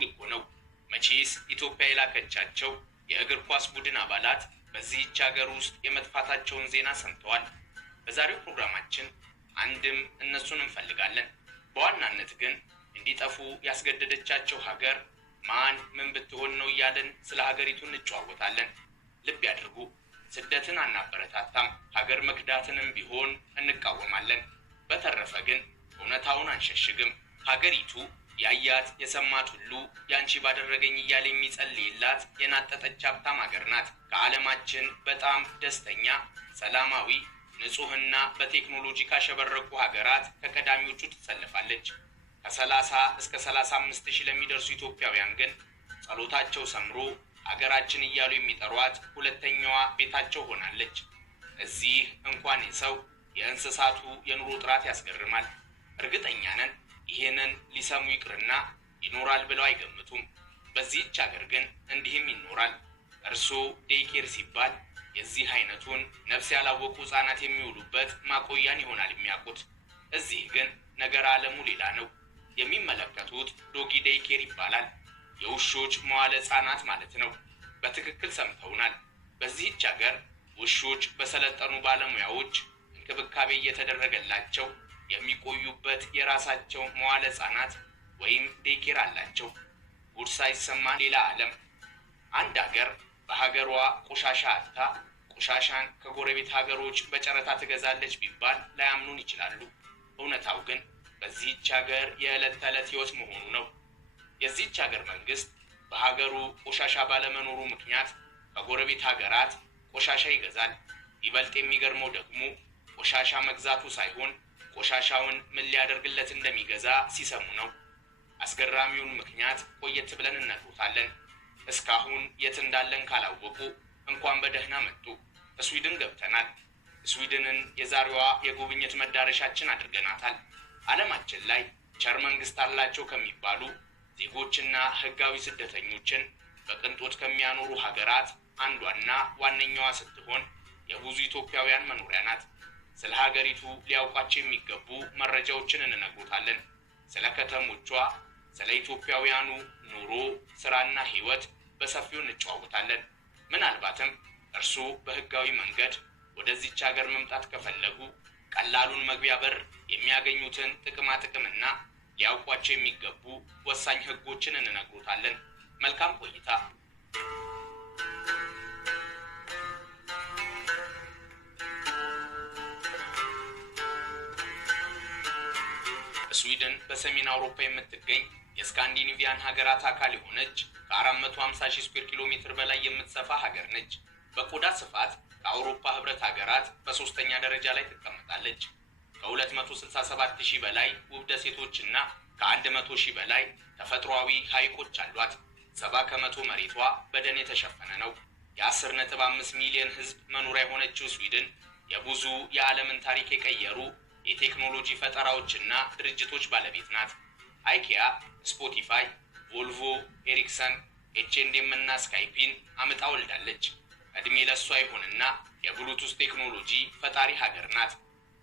ጉድ እኮ ነው። መቼስ ኢትዮጵያ የላከቻቸው የእግር ኳስ ቡድን አባላት በዚህች ሀገር ውስጥ የመጥፋታቸውን ዜና ሰምተዋል። በዛሬው ፕሮግራማችን አንድም እነሱን እንፈልጋለን፣ በዋናነት ግን እንዲጠፉ ያስገደደቻቸው ሀገር ማን ምን ብትሆን ነው እያለን ስለ ሀገሪቱ እንጨዋወታለን። ልብ ያድርጉ፣ ስደትን አናበረታታም፣ ሀገር መክዳትንም ቢሆን እንቃወማለን። በተረፈ ግን እውነታውን አንሸሽግም። ሀገሪቱ ያያት የሰማት ሁሉ ያንቺ ባደረገኝ እያለ የሚጸልይላት የናጠጠች ሀብታም ሀገር ናት። ከዓለማችን በጣም ደስተኛ፣ ሰላማዊ፣ ንጹህና በቴክኖሎጂ ካሸበረቁ ሀገራት ከቀዳሚዎቹ ትሰለፋለች። ከ30 እስከ 35 ሺህ ለሚደርሱ ኢትዮጵያውያን ግን ጸሎታቸው ሰምሮ ሀገራችን እያሉ የሚጠሯት ሁለተኛዋ ቤታቸው ሆናለች። እዚህ እንኳን የሰው የእንስሳቱ የኑሮ ጥራት ያስገርማል። እርግጠኛ ነን ይህንን ሊሰሙ ይቅርና ይኖራል ብለው አይገምቱም። በዚህች ሀገር ግን እንዲህም ይኖራል። እርስዎ ዴይኬር ሲባል የዚህ አይነቱን ነፍስ ያላወቁ ህጻናት የሚውሉበት ማቆያን ይሆናል የሚያውቁት። እዚህ ግን ነገር ዓለሙ ሌላ ነው። የሚመለከቱት ዶጊ ዴይኬር ይባላል። የውሾች መዋለ ህጻናት ማለት ነው። በትክክል ሰምተውናል። በዚህች ሀገር ውሾች በሰለጠኑ ባለሙያዎች እንክብካቤ እየተደረገላቸው የሚቆዩበት የራሳቸው መዋለ ህጻናት ወይም ዴይኬር አላቸው። ጉድ ሳይሰማ ሌላ ዓለም። አንድ ሀገር በሀገሯ ቆሻሻ አጥታ ቆሻሻን ከጎረቤት ሀገሮች በጨረታ ትገዛለች ቢባል ላያምኑን ይችላሉ። እውነታው ግን በዚህች ሀገር የዕለት ተዕለት ህይወት መሆኑ ነው። የዚህች ሀገር መንግስት በሀገሩ ቆሻሻ ባለመኖሩ ምክንያት ከጎረቤት ሀገራት ቆሻሻ ይገዛል። ይበልጥ የሚገርመው ደግሞ ቆሻሻ መግዛቱ ሳይሆን ቆሻሻውን ምን ሊያደርግለት እንደሚገዛ ሲሰሙ ነው። አስገራሚውን ምክንያት ቆየት ብለን እነግሮታለን። እስካሁን የት እንዳለን ካላወቁ እንኳን በደህና መጡ። ስዊድን ገብተናል። ስዊድንን የዛሬዋ የጉብኝት መዳረሻችን አድርገናታል። ዓለማችን ላይ ቸር መንግስት አላቸው ከሚባሉ ዜጎችና ህጋዊ ስደተኞችን በቅንጦት ከሚያኖሩ ሀገራት አንዷና ዋነኛዋ ስትሆን የብዙ ኢትዮጵያውያን መኖሪያ ናት። ስለ ሀገሪቱ ሊያውቋቸው የሚገቡ መረጃዎችን እንነግሮታለን። ስለ ከተሞቿ፣ ስለ ኢትዮጵያውያኑ ኑሮ፣ ስራና ህይወት በሰፊው እንጨዋወታለን። ምናልባትም እርስዎ በህጋዊ መንገድ ወደዚች ሀገር መምጣት ከፈለጉ ቀላሉን መግቢያ በር፣ የሚያገኙትን ጥቅማ ጥቅምና ሊያውቋቸው የሚገቡ ወሳኝ ህጎችን እንነግሮታለን። መልካም ቆይታ። ስዊድን በሰሜን አውሮፓ የምትገኝ የስካንዲኔቪያን ሀገራት አካል የሆነች ከ450 ሺህ ስኩዌር ኪሎ ሜትር በላይ የምትሰፋ ሀገር ነች። በቆዳ ስፋት ከአውሮፓ ህብረት ሀገራት በሶስተኛ ደረጃ ላይ ትቀመጣለች። ከ267 ሺህ በላይ ውብ ደሴቶችና ከ100 ሺህ በላይ ተፈጥሯዊ ሐይቆች አሏት። 70 ከመቶ መሬቷ በደን የተሸፈነ ነው። የ10.5 ሚሊዮን ህዝብ መኖሪያ የሆነችው ስዊድን የብዙ የዓለምን ታሪክ የቀየሩ የቴክኖሎጂ ፈጠራዎችና ድርጅቶች ባለቤት ናት። አይኪያ፣ ስፖቲፋይ፣ ቮልቮ፣ ኤሪክሰን፣ ኤችኤንዴም እና ስካይፒን አምጣ ወልዳለች። እድሜ ለሷ ይሁንና የብሉቱዝ ቴክኖሎጂ ፈጣሪ ሀገር ናት።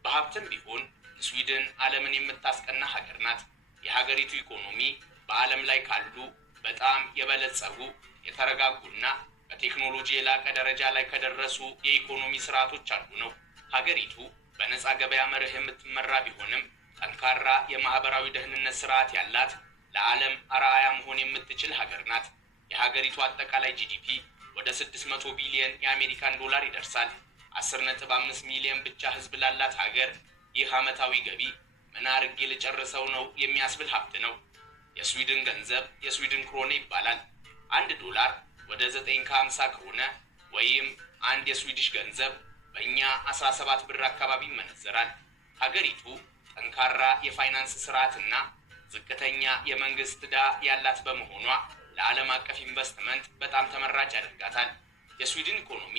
በሀብትም ቢሆን ስዊድን ዓለምን የምታስቀና ሀገር ናት። የሀገሪቱ ኢኮኖሚ በዓለም ላይ ካሉ በጣም የበለጸጉ የተረጋጉና በቴክኖሎጂ የላቀ ደረጃ ላይ ከደረሱ የኢኮኖሚ ስርዓቶች አንዱ ነው። ሀገሪቱ በነፃ ገበያ መርህ የምትመራ ቢሆንም ጠንካራ የማህበራዊ ደህንነት ስርዓት ያላት ለዓለም አርአያ መሆን የምትችል ሀገር ናት። የሀገሪቱ አጠቃላይ ጂዲፒ ወደ 600 ቢሊዮን የአሜሪካን ዶላር ይደርሳል። 10.5 ሚሊዮን ብቻ ህዝብ ላላት ሀገር ይህ ዓመታዊ ገቢ ምን አርጌ ልጨርሰው ነው የሚያስብል ሀብት ነው። የስዊድን ገንዘብ የስዊድን ክሮኔ ይባላል። 1 ዶላር ወደ 9.50 ከሆነ ወይም አንድ የስዊዲሽ ገንዘብ በእኛ 17 ብር አካባቢ ይመነዘራል። ሀገሪቱ ጠንካራ የፋይናንስ ስርዓትና ዝቅተኛ የመንግስት ዕዳ ያላት በመሆኗ ለዓለም አቀፍ ኢንቨስትመንት በጣም ተመራጭ ያደርጋታል። የስዊድን ኢኮኖሚ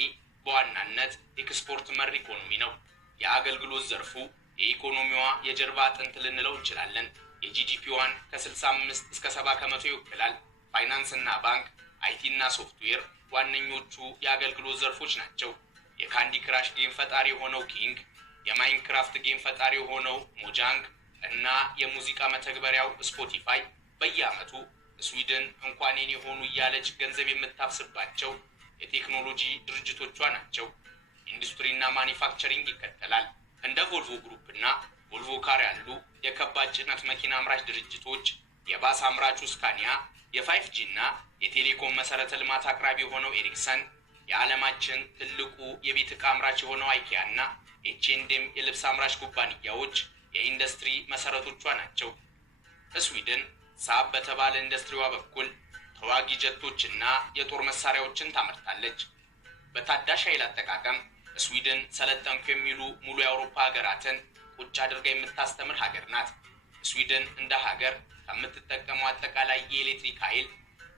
በዋናነት ኤክስፖርት መር ኢኮኖሚ ነው። የአገልግሎት ዘርፉ የኢኮኖሚዋ የጀርባ አጥንት ልንለው እንችላለን። የጂዲፒዋን ከ65 እስከ 70 ከመቶ ይወክላል። ፋይናንስ እና ባንክ፣ አይቲ እና ሶፍትዌር ዋነኞቹ የአገልግሎት ዘርፎች ናቸው። የካንዲ ክራሽ ጌም ፈጣሪ የሆነው ኪንግ፣ የማይንክራፍት ጌም ፈጣሪ የሆነው ሞጃንግ እና የሙዚቃ መተግበሪያው ስፖቲፋይ በየዓመቱ ስዊድን እንኳን የኔ ሆኑ እያለች ገንዘብ የምታፍስባቸው የቴክኖሎጂ ድርጅቶቿ ናቸው። ኢንዱስትሪና ማኒፋክቸሪንግ ይከተላል። እንደ ቮልቮ ግሩፕና ቮልቮ ካር ያሉ የከባድ ጭነት መኪና አምራች ድርጅቶች፣ የባስ አምራቹ ስካኒያ፣ የ5G እና የቴሌኮም መሰረተ ልማት አቅራቢ የሆነው ኤሪክሰን፣ የዓለማችን ትልቁ የቤት ዕቃ አምራች የሆነው አይኪያ እና ኤችኤንድኤም የልብስ አምራች ኩባንያዎች የኢንዱስትሪ መሰረቶቿ ናቸው። ስዊድን ሳብ በተባለ ኢንዱስትሪዋ በኩል ተዋጊ ጀቶችና የጦር መሳሪያዎችን ታመርታለች። በታዳሽ ኃይል አጠቃቀም ስዊድን ሰለጠንኩ የሚሉ ሙሉ የአውሮፓ ሀገራትን ቁጭ አድርጋ የምታስተምር ሀገር ናት። ስዊድን እንደ ሀገር ከምትጠቀመው አጠቃላይ የኤሌክትሪክ ኃይል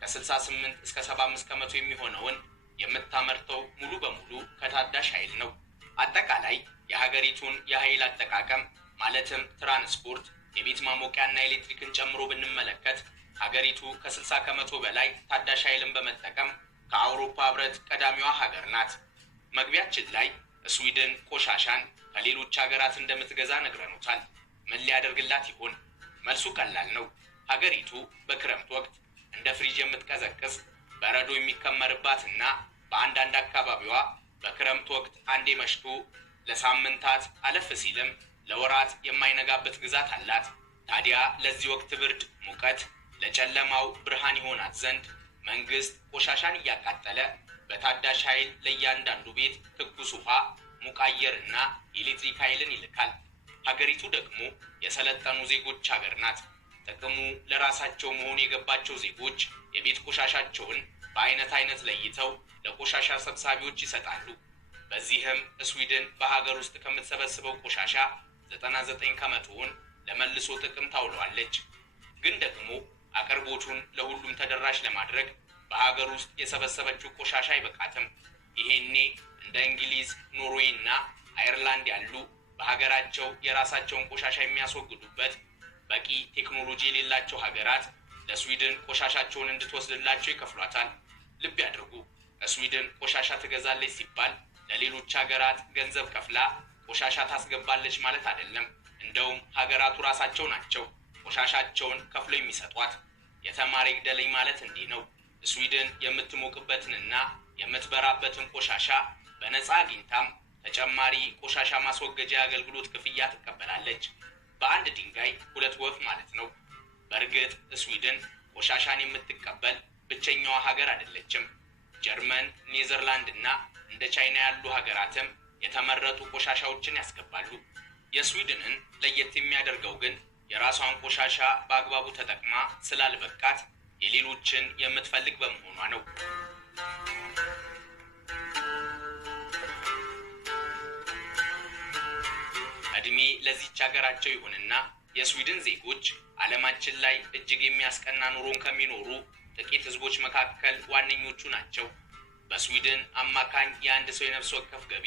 ከ68 እስከ 75 ከመቶ የሚሆነውን የምታመርተው ሙሉ በሙሉ ከታዳሽ ኃይል ነው። አጠቃላይ የሀገሪቱን የኃይል አጠቃቀም ማለትም ትራንስፖርት፣ የቤት ማሞቂያና ኤሌክትሪክን ጨምሮ ብንመለከት ሀገሪቱ ከ60 ከመቶ በላይ ታዳሽ ኃይልን በመጠቀም ከአውሮፓ ህብረት ቀዳሚዋ ሀገር ናት። መግቢያችን ላይ ስዊድን ቆሻሻን ከሌሎች ሀገራት እንደምትገዛ ነግረኑታል። ምን ሊያደርግላት ይሆን? መልሱ ቀላል ነው። ሀገሪቱ በክረምት ወቅት እንደ ፍሪጅ የምትቀዘቅዝ በረዶ የሚከመርባትና በአንዳንድ አካባቢዋ በክረምት ወቅት አንዴ መሽቶ ለሳምንታት አለፍ ሲልም ለወራት የማይነጋበት ግዛት አላት። ታዲያ ለዚህ ወቅት ብርድ፣ ሙቀት ለጨለማው ብርሃን ይሆናት ዘንድ መንግስት ቆሻሻን እያቃጠለ በታዳሽ ኃይል ለእያንዳንዱ ቤት ትኩስ ውሃ፣ ሙቅ አየርና ኤሌክትሪክ ኃይልን ይልካል። ሀገሪቱ ደግሞ የሰለጠኑ ዜጎች ሀገር ናት። ጥቅሙ ለራሳቸው መሆኑ የገባቸው ዜጎች የቤት ቆሻሻቸውን በአይነት አይነት ለይተው ለቆሻሻ ሰብሳቢዎች ይሰጣሉ። በዚህም ስዊድን በሀገር ውስጥ ከምትሰበስበው ቆሻሻ 99 ከመቶውን ለመልሶ ጥቅም ታውለዋለች። ግን ደግሞ አቅርቦቱን ለሁሉም ተደራሽ ለማድረግ በሀገር ውስጥ የሰበሰበችው ቆሻሻ አይበቃትም። ይሄኔ እንደ እንግሊዝ፣ ኖርዌይ እና አየርላንድ ያሉ በሀገራቸው የራሳቸውን ቆሻሻ የሚያስወግዱበት በቂ ቴክኖሎጂ የሌላቸው ሀገራት ለስዊድን ቆሻሻቸውን እንድትወስድላቸው ይከፍሏታል። ልብ ያድርጉ፣ ስዊድን ቆሻሻ ትገዛለች ሲባል ለሌሎች ሀገራት ገንዘብ ከፍላ ቆሻሻ ታስገባለች ማለት አይደለም። እንደውም ሀገራቱ ራሳቸው ናቸው ቆሻሻቸውን ከፍሎ የሚሰጧት። የተማረ ይግደለኝ ማለት እንዲህ ነው። ስዊድን የምትሞቅበትንና የምትበራበትን ቆሻሻ በነፃ አግኝታም ተጨማሪ ቆሻሻ ማስወገጃ አገልግሎት ክፍያ ትቀበላለች። በአንድ ድንጋይ ሁለት ወፍ ማለት ነው። በእርግጥ ስዊድን ቆሻሻን የምትቀበል ብቸኛዋ ሀገር አይደለችም። ጀርመን፣ ኔዘርላንድ እና እንደ ቻይና ያሉ ሀገራትም የተመረጡ ቆሻሻዎችን ያስገባሉ። የስዊድንን ለየት የሚያደርገው ግን የራሷን ቆሻሻ በአግባቡ ተጠቅማ ስላልበቃት የሌሎችን የምትፈልግ በመሆኗ ነው። እድሜ ለዚች ሀገራቸው ይሁንና የስዊድን ዜጎች ዓለማችን ላይ እጅግ የሚያስቀና ኑሮን ከሚኖሩ ጥቂት ህዝቦች መካከል ዋነኞቹ ናቸው። በስዊድን አማካኝ የአንድ ሰው የነፍስ ወከፍ ገቢ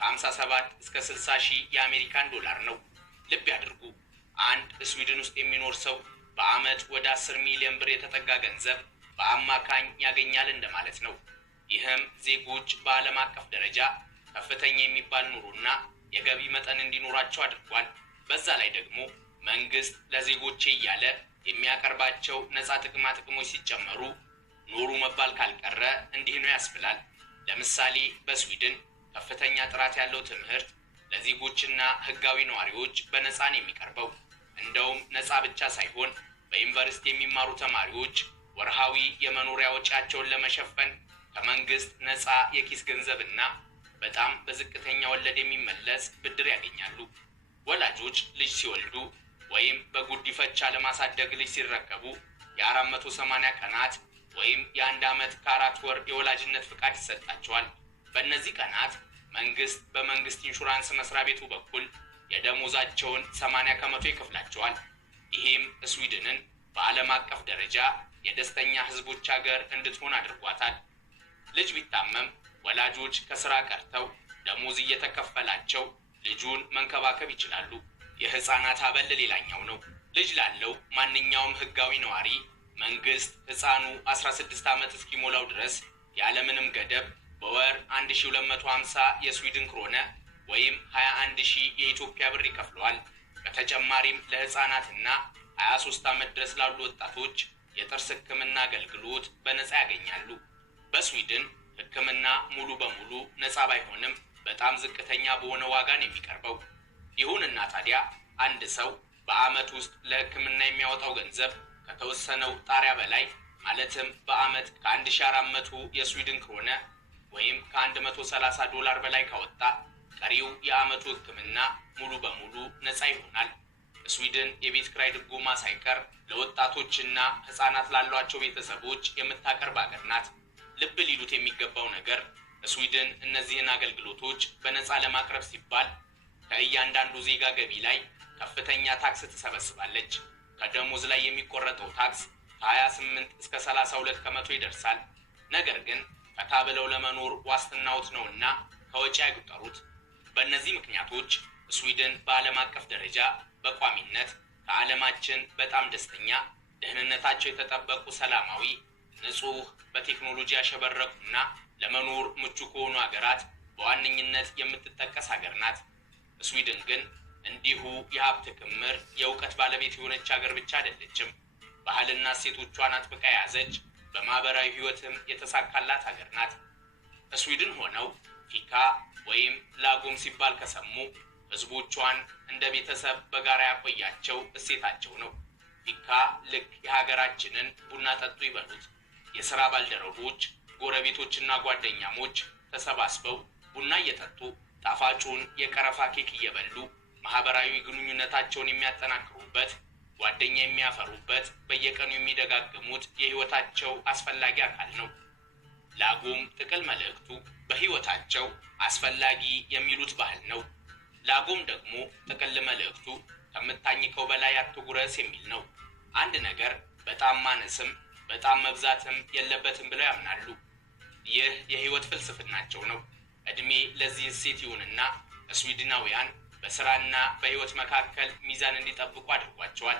ከ57 እስከ 60 ሺህ የአሜሪካን ዶላር ነው። ልብ ያድርጉ፣ አንድ ስዊድን ውስጥ የሚኖር ሰው በአመት ወደ 10 ሚሊዮን ብር የተጠጋ ገንዘብ በአማካኝ ያገኛል እንደማለት ነው። ይህም ዜጎች በዓለም አቀፍ ደረጃ ከፍተኛ የሚባል ኑሮና የገቢ መጠን እንዲኖራቸው አድርጓል። በዛ ላይ ደግሞ መንግስት ለዜጎቼ እያለ የሚያቀርባቸው ነፃ ጥቅማ ጥቅሞች ሲጨመሩ ኖሩ መባል ካልቀረ እንዲህ ነው ያስብላል። ለምሳሌ በስዊድን ከፍተኛ ጥራት ያለው ትምህርት ለዜጎችና ህጋዊ ነዋሪዎች በነፃ ነው የሚቀርበው። እንደውም ነፃ ብቻ ሳይሆን በዩኒቨርሲቲ የሚማሩ ተማሪዎች ወርሃዊ የመኖሪያ ወጪያቸውን ለመሸፈን ከመንግስት ነፃ የኪስ ገንዘብና በጣም በዝቅተኛ ወለድ የሚመለስ ብድር ያገኛሉ። ወላጆች ልጅ ሲወልዱ ወይም በጉዲፈቻ ለማሳደግ ልጅ ሲረከቡ የ480 ቀናት ወይም የ1 ዓመት ከ4 ወር የወላጅነት ፍቃድ ይሰጣቸዋል። በእነዚህ ቀናት መንግስት በመንግስት ኢንሹራንስ መስሪያ ቤቱ በኩል የደሞዛቸውን 80 ከመቶ ይከፍላቸዋል። ይሄም ስዊድንን በዓለም አቀፍ ደረጃ የደስተኛ ህዝቦች ሀገር እንድትሆን አድርጓታል። ልጅ ቢታመም ወላጆች ከስራ ቀርተው ደሞዝ እየተከፈላቸው ልጁን መንከባከብ ይችላሉ። የህፃናት አበል ሌላኛው ነው። ልጅ ላለው ማንኛውም ህጋዊ ነዋሪ መንግስት ህፃኑ 16 ዓመት እስኪሞላው ድረስ ያለምንም ገደብ በወር 1250 የስዊድን ክሮነ ወይም 21000 የኢትዮጵያ ብር ይከፍለዋል። በተጨማሪም ለህፃናትና 23 ዓመት ድረስ ላሉ ወጣቶች የጥርስ ሕክምና አገልግሎት በነፃ ያገኛሉ። በስዊድን ሕክምና ሙሉ በሙሉ ነፃ ባይሆንም በጣም ዝቅተኛ በሆነ ዋጋ ነው የሚቀርበው። ይሁንና ታዲያ አንድ ሰው በዓመት ውስጥ ለሕክምና የሚያወጣው ገንዘብ ከተወሰነው ጣሪያ በላይ ማለትም በዓመት ከ1400 የስዊድን ክሮነ ወይም ከ130 $130 በላይ ካወጣ ቀሪው የዓመቱ ሕክምና ሙሉ በሙሉ ነፃ ይሆናል። ስዊድን የቤት ኪራይ ድጎማ ሳይቀር ለወጣቶችና ሕፃናት ላሏቸው ቤተሰቦች የምታቀርብ ሀገር ናት። ልብ ሊሉት የሚገባው ነገር ስዊድን እነዚህን አገልግሎቶች በነፃ ለማቅረብ ሲባል ከእያንዳንዱ ዜጋ ገቢ ላይ ከፍተኛ ታክስ ትሰበስባለች። ከደሞዝ ላይ የሚቆረጠው ታክስ ከ28 እስከ 32 ከመቶ ይደርሳል። ነገር ግን ፈታ ብለው ለመኖር ዋስትናዎት ነውና ከወጪ አይቁጠሩት። በእነዚህ ምክንያቶች ስዊድን በዓለም አቀፍ ደረጃ በቋሚነት ከዓለማችን በጣም ደስተኛ፣ ደህንነታቸው የተጠበቁ፣ ሰላማዊ፣ ንጹህ፣ በቴክኖሎጂ ያሸበረቁና ለመኖር ምቹ ከሆኑ ሀገራት በዋነኝነት የምትጠቀስ ሀገር ናት። ስዊድን ግን እንዲሁ የሀብት ክምር፣ የእውቀት ባለቤት የሆነች ሀገር ብቻ አይደለችም። ባህልና እሴቶቿን አጥብቃ የያዘች፣ በማህበራዊ ህይወትም የተሳካላት ሀገር ናት። ስዊድን ሆነው ፊካ ወይም ላጎም ሲባል ከሰሙ ህዝቦቿን እንደ ቤተሰብ በጋራ ያቆያቸው እሴታቸው ነው። ፊካ ልክ የሀገራችንን ቡና ጠጡ ይበሉት። የሥራ ባልደረቦች፣ ጎረቤቶችና ጓደኛሞች ተሰባስበው ቡና እየጠጡ ጣፋጩን የቀረፋ ኬክ እየበሉ ማህበራዊ ግንኙነታቸውን የሚያጠናክሩበት፣ ጓደኛ የሚያፈሩበት፣ በየቀኑ የሚደጋግሙት የህይወታቸው አስፈላጊ አካል ነው። ላጎም ጥቅል መልእክቱ በህይወታቸው አስፈላጊ የሚሉት ባህል ነው። ላጎም ደግሞ ጥቅል መልእክቱ ከምታኝከው በላይ አትጉረስ የሚል ነው። አንድ ነገር በጣም ማነስም በጣም መብዛትም የለበትም ብለው ያምናሉ። ይህ የህይወት ፍልስፍናቸው ነው። እድሜ ለዚህ እሴት ይሁንና ስዊድናውያን በስራና በህይወት መካከል ሚዛን እንዲጠብቁ አድርጓቸዋል።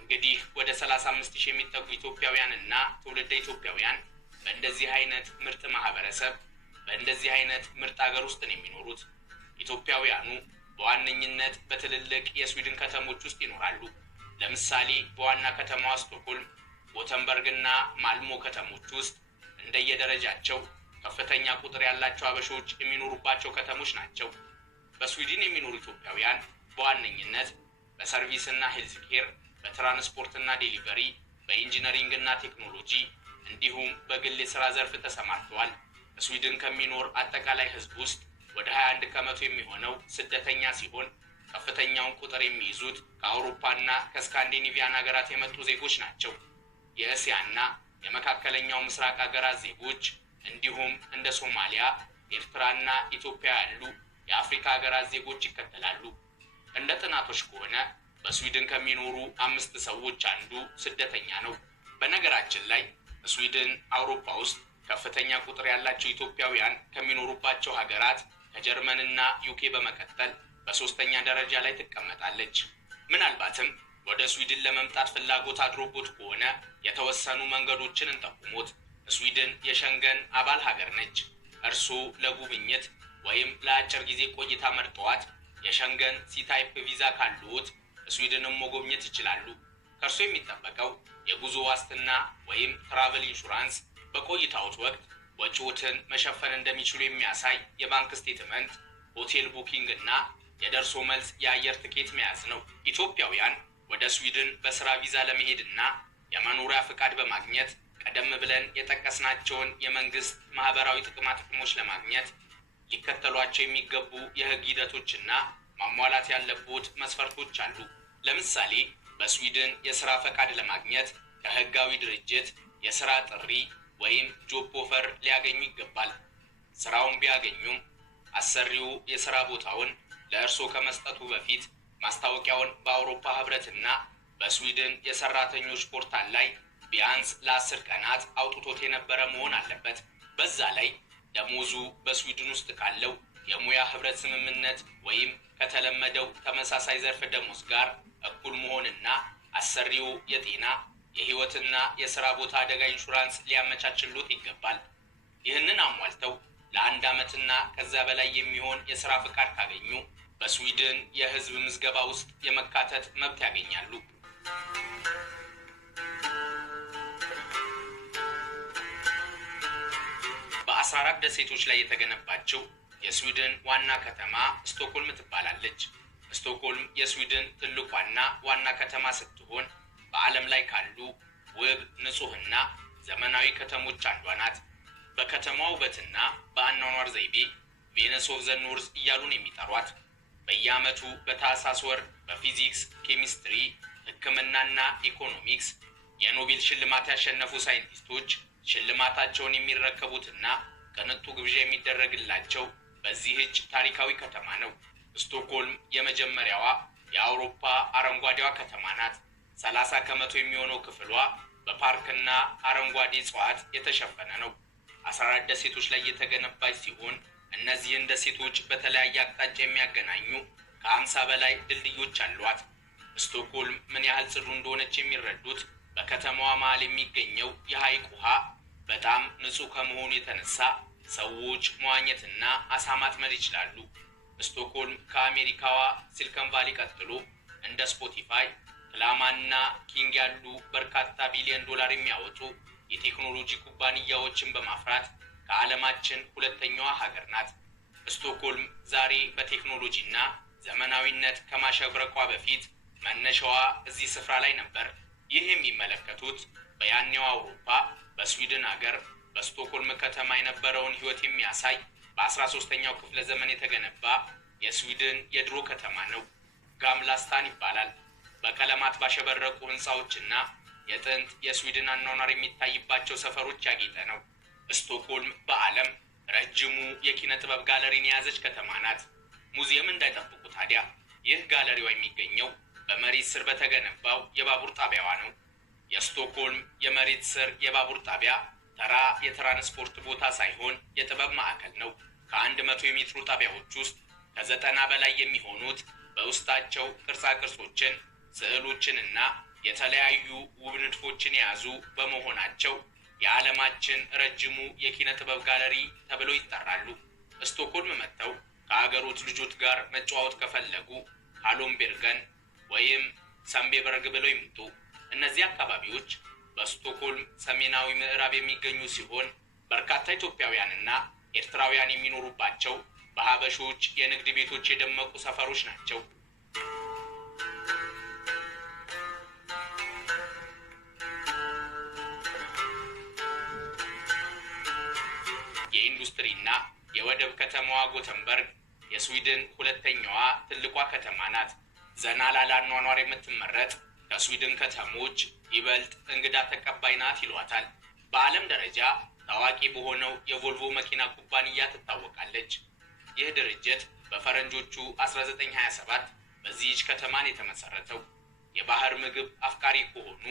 እንግዲህ ወደ 35,000 የሚጠጉ ኢትዮጵያውያንና ትውልደ ኢትዮጵያውያን በእንደዚህ አይነት ምርጥ ማህበረሰብ፣ በእንደዚህ አይነት ምርጥ ሀገር ውስጥ ነው የሚኖሩት። ኢትዮጵያውያኑ በዋነኝነት በትልልቅ የስዊድን ከተሞች ውስጥ ይኖራሉ። ለምሳሌ በዋና ከተማዋ ስቶክሆልም፣ ጎተንበርግና ማልሞ ከተሞች ውስጥ እንደየደረጃቸው ከፍተኛ ቁጥር ያላቸው አበሾች የሚኖሩባቸው ከተሞች ናቸው። በስዊድን የሚኖሩ ኢትዮጵያውያን በዋነኝነት በሰርቪስና ሄልዝ ኬር፣ በትራንስፖርትና ዴሊቨሪ፣ በኢንጂነሪንግና ቴክኖሎጂ እንዲሁም በግል የሥራ ዘርፍ ተሰማርተዋል። በስዊድን ከሚኖር አጠቃላይ ህዝብ ውስጥ ወደ 21 ከመቶ የሚሆነው ስደተኛ ሲሆን ከፍተኛውን ቁጥር የሚይዙት ከአውሮፓና ከስካንዲኔቪያን ሀገራት የመጡ ዜጎች ናቸው። የእስያና የመካከለኛው ምስራቅ ሀገራት ዜጎች እንዲሁም እንደ ሶማሊያ፣ ኤርትራና ኢትዮጵያ ያሉ የአፍሪካ ሀገራት ዜጎች ይከተላሉ። እንደ ጥናቶች ከሆነ በስዊድን ከሚኖሩ 5 ሰዎች አንዱ ስደተኛ ነው። በነገራችን ላይ ስዊድን አውሮፓ ውስጥ ከፍተኛ ቁጥር ያላቸው ኢትዮጵያውያን ከሚኖሩባቸው ሀገራት ከጀርመንና ዩኬ በመቀጠል በሶስተኛ ደረጃ ላይ ትቀመጣለች። ምናልባትም ወደ ስዊድን ለመምጣት ፍላጎት አድሮቦት ከሆነ የተወሰኑ መንገዶችን እንጠቁሙት። ስዊድን የሸንገን አባል ሀገር ነች። እርስዎ ለጉብኝት ወይም ለአጭር ጊዜ ቆይታ መርጠዋት የሸንገን ሲታይፕ ቪዛ ካሉት ስዊድንን መጎብኘት ይችላሉ። ከእርሶ የሚጠበቀው የጉዞ ዋስትና ወይም ትራቨል ኢንሹራንስ፣ በቆይታዎት ወቅት ወጪዎትን መሸፈን እንደሚችሉ የሚያሳይ የባንክ ስቴትመንት፣ ሆቴል ቡኪንግ እና የደርሶ መልስ የአየር ትኬት መያዝ ነው። ኢትዮጵያውያን ወደ ስዊድን በስራ ቪዛ ለመሄድና የመኖሪያ ፍቃድ በማግኘት ቀደም ብለን የጠቀስናቸውን የመንግስት ማህበራዊ ጥቅማ ጥቅሞች ለማግኘት ሊከተሏቸው የሚገቡ የህግ ሂደቶችና ማሟላት ያለቦት መስፈርቶች አሉ። ለምሳሌ በስዊድን የስራ ፈቃድ ለማግኘት ከህጋዊ ድርጅት የስራ ጥሪ ወይም ጆብ ኦፈር ሊያገኙ ይገባል። ስራውን ቢያገኙም አሰሪው የስራ ቦታውን ለእርሶ ከመስጠቱ በፊት ማስታወቂያውን በአውሮፓ ህብረትና በስዊድን የሰራተኞች ፖርታል ላይ ቢያንስ ለ10 ቀናት አውጥቶት የነበረ መሆን አለበት። በዛ ላይ ደሞዙ በስዊድን ውስጥ ካለው የሙያ ህብረት ስምምነት ወይም ከተለመደው ተመሳሳይ ዘርፍ ደሞዝ ጋር እኩል መሆንና አሰሪው የጤና የህይወትና የሥራ ቦታ አደጋ ኢንሹራንስ ሊያመቻችሎት ይገባል። ይህንን አሟልተው ለአንድ ዓመትና ከዛ በላይ የሚሆን የሥራ ፍቃድ ካገኙ በስዊድን የሕዝብ ምዝገባ ውስጥ የመካተት መብት ያገኛሉ። በ14 ደሴቶች ላይ የተገነባቸው የስዊድን ዋና ከተማ ስቶክሆልም ትባላለች። ስቶክሆልም የስዊድን ትልቋና ዋና ከተማ ስትሆን በዓለም ላይ ካሉ ውብ፣ ንጹህና ዘመናዊ ከተሞች አንዷ ናት። በከተማዋ ውበትና በአኗኗር ዘይቤ ቬነስ ኦፍ ዘ ኖርዝ እያሉን የሚጠሯት በየዓመቱ በታህሳስ ወር በፊዚክስ፣ ኬሚስትሪ፣ ሕክምናና ኢኮኖሚክስ የኖቤል ሽልማት ያሸነፉ ሳይንቲስቶች ሽልማታቸውን የሚረከቡትና ቅንጡ ግብዣ የሚደረግላቸው በዚህች ታሪካዊ ከተማ ነው። ስቶክሆልም የመጀመሪያዋ የአውሮፓ አረንጓዴዋ ከተማ ናት። 30 ከመቶ የሚሆነው ክፍሏ በፓርክና አረንጓዴ እጽዋት የተሸፈነ ነው። 14 ደሴቶች ላይ የተገነባች ሲሆን እነዚህን ደሴቶች በተለያየ አቅጣጫ የሚያገናኙ ከ50 በላይ ድልድዮች አሏት። ስቶክሆልም ምን ያህል ጽዱ እንደሆነች የሚረዱት በከተማዋ መሃል የሚገኘው የሐይቅ ውሃ በጣም ንጹህ ከመሆኑ የተነሳ ሰዎች መዋኘትና አሳ ማጥመድ ይችላሉ። ስቶክሆልም ከአሜሪካዋ ሲሊከን ቫሊ ቀጥሎ እንደ ስፖቲፋይ፣ ክላማና ኪንግ ያሉ በርካታ ቢሊዮን ዶላር የሚያወጡ የቴክኖሎጂ ኩባንያዎችን በማፍራት ከዓለማችን ሁለተኛዋ ሀገር ናት። ስቶክሆልም ዛሬ በቴክኖሎጂና ዘመናዊነት ከማሸብረቋ በፊት መነሻዋ እዚህ ስፍራ ላይ ነበር። ይህ የሚመለከቱት በያኔው አውሮፓ በስዊድን ሀገር በስቶክሆልም ከተማ የነበረውን ሕይወት የሚያሳይ በ13ኛው ክፍለ ዘመን የተገነባ የስዊድን የድሮ ከተማ ነው። ጋምላስታን ይባላል። በቀለማት ባሸበረቁ ህንፃዎችና የጥንት የስዊድን አኗኗር የሚታይባቸው ሰፈሮች ያጌጠ ነው። ስቶክሆልም በዓለም ረጅሙ የኪነ ጥበብ ጋለሪን የያዘች ከተማ ናት። ሙዚየም እንዳይጠብቁ ታዲያ ይህ ጋለሪዋ የሚገኘው በመሬት ስር በተገነባው የባቡር ጣቢያዋ ነው። የስቶክሆልም የመሬት ስር የባቡር ጣቢያ ተራ የትራንስፖርት ቦታ ሳይሆን የጥበብ ማዕከል ነው። ከ100 የሚጥሩ ጣቢያዎች ውስጥ ከ90 በላይ የሚሆኑት በውስጣቸው ቅርጻ ቅርጾችን፣ ስዕሎችንና የተለያዩ ውብ ንድፎችን የያዙ በመሆናቸው የዓለማችን ረጅሙ የኪነ ጥበብ ጋለሪ ተብለው ይጠራሉ። ስቶክሆልም መጥተው ከአገሮት ልጆች ጋር መጨዋወት ከፈለጉ ሃሎምቤርገን ወይም ሰምቤበርግ ብለው ይምጡ። እነዚህ አካባቢዎች በስቶክሆልም ሰሜናዊ ምዕራብ የሚገኙ ሲሆን በርካታ ኢትዮጵያውያንና ኤርትራውያን የሚኖሩባቸው በሀበሾች የንግድ ቤቶች የደመቁ ሰፈሮች ናቸው። የኢንዱስትሪና የወደብ ከተማዋ ጎተንበርግ የስዊድን ሁለተኛዋ ትልቋ ከተማ ናት። ዘና ላለ አኗኗር የምትመረጥ ከስዊድን ከተሞች ይበልጥ እንግዳ ተቀባይ ናት ይሏታል። በዓለም ደረጃ ታዋቂ በሆነው የቮልቮ መኪና ኩባንያ ትታወቃለች። ይህ ድርጅት በፈረንጆቹ 1927 በዚህች ከተማን የተመሰረተው። የባህር ምግብ አፍቃሪ ከሆኑ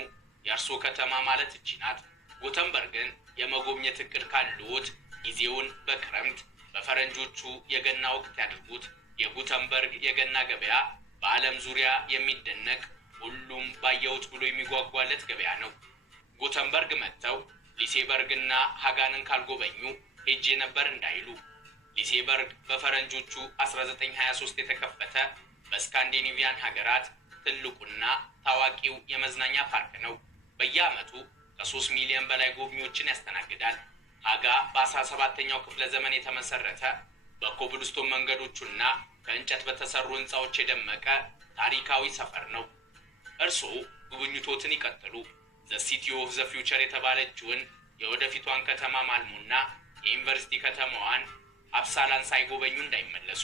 የእርሶ ከተማ ማለት እቺ ናት። ጎተንበርግን የመጎብኘት እቅድ ካሉት ጊዜውን በክረምት በፈረንጆቹ የገና ወቅት ያድርጉት። የጎተንበርግ የገና ገበያ በዓለም ዙሪያ የሚደነቅ ሁሉም ባየሁት ብሎ የሚጓጓለት ገበያ ነው። ጎተንበርግ መጥተው ሊሴበርግና ሃጋንን ካልጎበኙ ሄጄ ነበር እንዳይሉ። ሊሴበርግ በፈረንጆቹ 1923 የተከፈተ በስካንዲኔቪያን ሀገራት ትልቁና ታዋቂው የመዝናኛ ፓርክ ነው። በየዓመቱ ከ3 ሚሊዮን በላይ ጎብኚዎችን ያስተናግዳል። ሃጋ በ17ኛው ክፍለ ዘመን የተመሰረተ በኮብልስቶን መንገዶቹና ከእንጨት በተሰሩ ህንፃዎች የደመቀ ታሪካዊ ሰፈር ነው። እርስዎ ጉብኝቶትን ይቀጥሉ። ዘ ሲቲ ኦፍ ዘ ፊውቸር የተባለችውን የወደፊቷን ከተማ ማልሙና የዩኒቨርሲቲ ከተማዋን አፕሳላን ሳይጎበኙ እንዳይመለሱ።